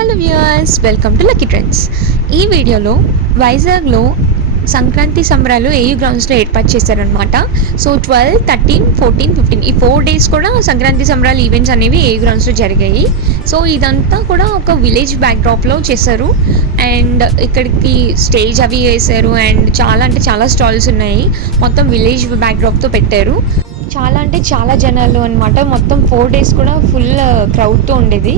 Hello viewers welcome to lucky trends ఈ వీడియోలో వైజాగ్లో సంక్రాంతి సంబరాలు ఏయూ గ్రౌండ్స్లో ఏర్పాటు చేశారనమాట so twelve thirteen fourteen fifteen ఈ ఫోర్ డేస్ కూడా సంక్రాంతి సంబరాలు ఈవెంట్స్ అనేవి ఏయూ గ్రౌండ్స్లో జరిగాయి. సో ఇదంతా కూడా ఒక విలేజ్ బ్యాక్డ్రాప్లో చేశారు. అండ్ ఇక్కడికి స్టేజ్ అవి వేశారు. అండ్ చాలా అంటే చాలా స్టాల్స్ ఉన్నాయి. మొత్తం విలేజ్ బ్యాక్డ్రాప్తో పెట్టారు. చాలా అంటే చాలా జనాలు అనమాట మొత్తం ఫోర్ డేస్ కూడా ఫుల్ క్రౌడ్తో uh, ఉండేది.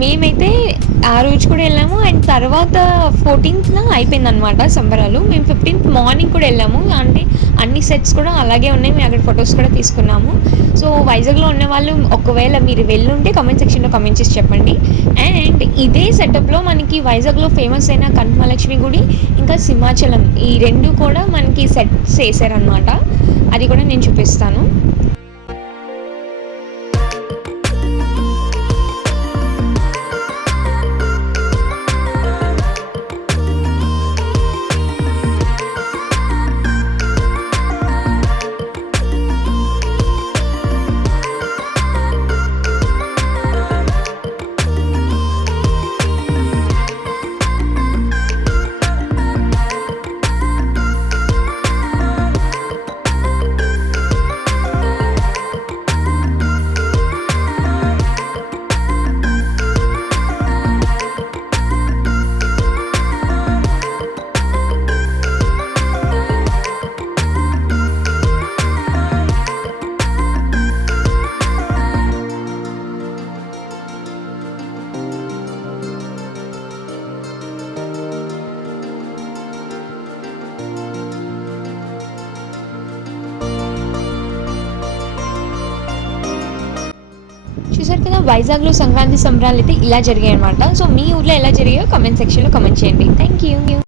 మేమైతే ఆ రోజు కూడా వెళ్ళాము. అండ్ తర్వాత ఫోర్టీన్త్న అయిపోయింది అనమాట సంబరాలు. మేము ఫిఫ్టీన్త్ మార్నింగ్ కూడా వెళ్ళాము. అంటే అన్ని సెట్స్ కూడా అలాగే ఉన్నాయి. మేము అక్కడ ఫొటోస్ కూడా తీసుకున్నాము. సో వైజాగ్లో ఉన్న వాళ్ళు ఒకవేళ మీరు వెళ్ళుంటే కమెంట్ సెక్షన్లో కమెంట్ చేసి చెప్పండి. అండ్ ఇదే సెటప్లో మనకి వైజాగ్లో ఫేమస్ అయిన కనకమహాలక్ష్మి గుడి ఇంకా సింహాచలం. ఈ రెండు కూడా మనకి సెట్స్ వేసారనమాట అది కూడా నేను చూపిస్తాను. చూసారు కదా వైజాగ్లో సంక్రాంతి సంబరాలు అయితే ఇలా జరిగాయి అనమాట సో మీ ఊర్లో ఎలా జరిగాయో కమెంట్ సెక్షన్లో కమెంట్ చేయండి. Thank you